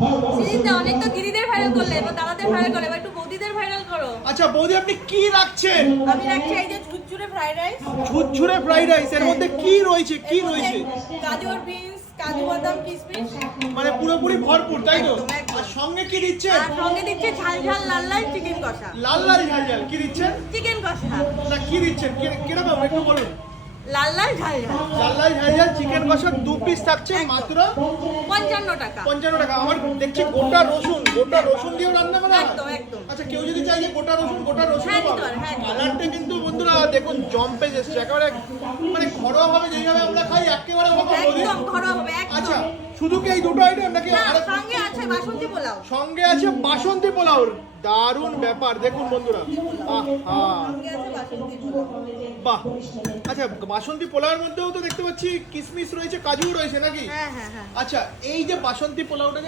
সিরিজটা অনেক তো দিদিদের ভাইরাল করলে, এবার দাদাদের ভাইরাল করলে, এবার একটু বৌদিদের ভাইরাল করো। আচ্ছা বৌদি, আপনি কি রাখছেন? আমি রাখছি এই যে ঝুরঝুরে ফ্রাইড রাইস। ঝুরঝুরে ফ্রাইড রাইস, এর মধ্যে কি রয়েছে? কি রয়েছে? গাজর, বিনস, কাজু বাদাম, কিশমিশ, মানে পুরোপুরি ভরপুর, তাই তো? একদম, একদম। আর সঙ্গে কি দিচ্ছেন? আর সঙ্গে দিচ্ছে ঝাল ঝাল লাল লাল চিকেন কষা। লাল লাল ঝাল ঝাল কি দিচ্ছেন? চিকেন কষা না কি দিচ্ছেন? কিরকম একটু বলুন। লাল লাল ঝাল ঝাল লাল লাল ঝাল ঝাল চিকেন কষা 2 পিস থাকছে মাত্র 55 টাকা। 55 টাকা। আমার দেখছি গোটা রসুন দিয়েও রান্না করা হয়। একদম, একদম। আচ্ছা, কেউ যদি চাই যে গোটা রসুন হ্যাঁ, দিতে পারে, হ্যাঁ। কালারটা কিন্তু বন্ধুরা দেখুন জম্পে এসছে একেবারে, মানে ঘরোয়া ভাবে যেভাবে আমরা খাই একেবারে হবে বৌদি। একদম ঘরোয়া হবে, একদম। আচ্ছা, শুধু কি এই দুটো আইটেম নাকি না, আরেক? সঙ্গে আছে বাসন্তী পোলাও। সঙ্গে আছে বাসন্তী পোলাও। দারুণ ব্যাপার, দেখুন বন্ধুরা। আহা, সঙ্গে আছে বাসন্তী পোলাও। বাহ। আচ্ছা, বাসন্তী পোলাওয়ের মধ্যেও তো দেখতে পাচ্ছি কিশমিশ রয়েছে, কাজু রয়েছে নাকি? হ্যাঁ, হ্যাঁ, হ্যাঁ। আচ্ছা, এই যে বাসন্তী পোলাওটাকে